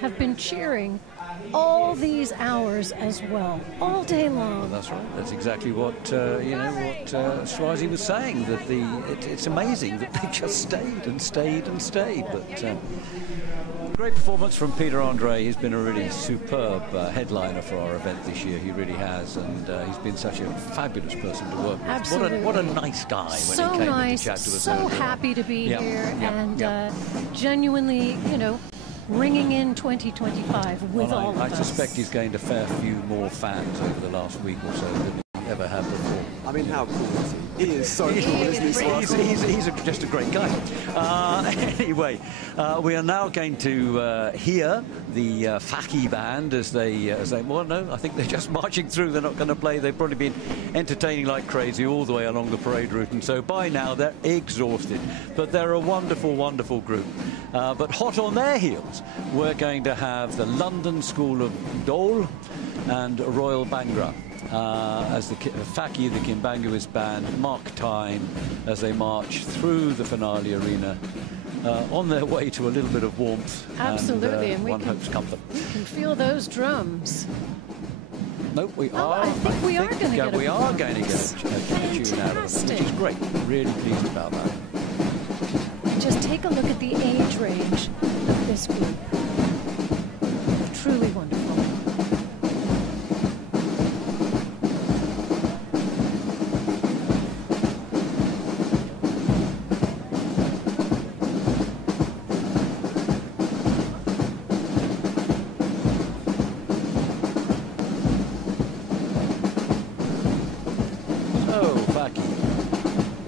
have been cheering all these hours as well, all day long. Well, that's right. That's exactly what Swazi was saying. That it's amazing that they just stayed and stayed and stayed. But great performance from Peter Andre. He's been a really superb headliner for our event this year. He really has, and he's been such a fabulous person to work with. Absolutely. What a nice guy when so he came nice, to chat to us. So happy to be here, and genuinely, ringing in 2025 with all of us. I suspect he's gained a fair few more fans over the last week or so than he ever had before. I mean, how cool is he? He is so cool, isn't he? He's just a great guy. Anyway, we are now going to hear the Faki band as they well, no, I think they're just marching through. They're not going to play. They've probably been entertaining like crazy all the way along the parade route, and so by now they're exhausted. But they're a wonderful, wonderful group. But hot on their heels, we're going to have the London School of Dole and Royal Bangra. As the Faki, the Kimbanguist band, mark time as they march through the finale arena on their way to a little bit of warmth. Absolutely, and one hopes comfort. We can feel those drums. No, we are. I think we are going to get a tune out of it, which is great. Really pleased about that. Just take a look at the age range of this group. Truly wonderful.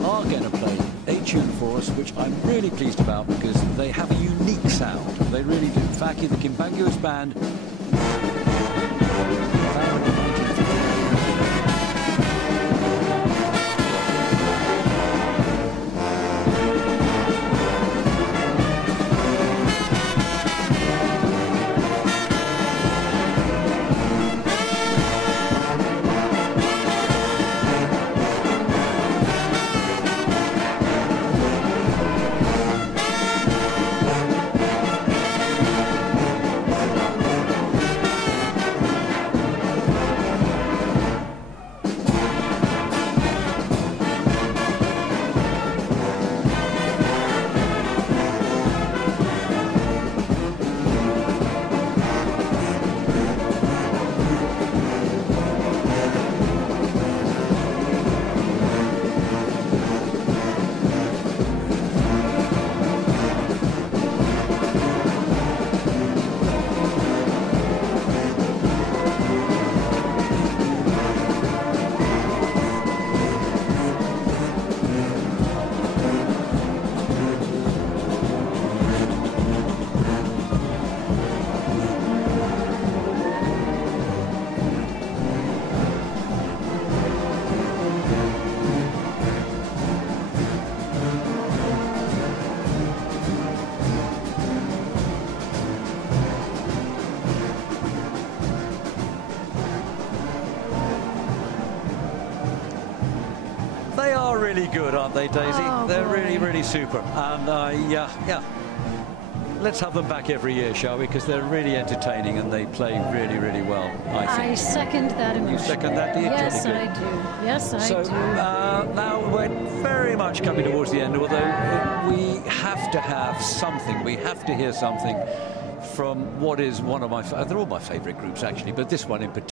Are going to play a tune for us, which I'm really pleased about because they have a unique sound. They really do. Faki, the Kimbanguist band. They are really good, aren't they, Daisy? Oh, they're boy. really, really super. And yeah, let's have them back every year, shall we? Because they're really entertaining and they play really, really well, I think. I second that emotion. You second that, do you? Yes, Jolly I good. do. Yes, I do. So now we're very much coming towards the end, although we have to have something. We have to hear something from what is one of my... They're all my favourite groups, actually, but this one in particular.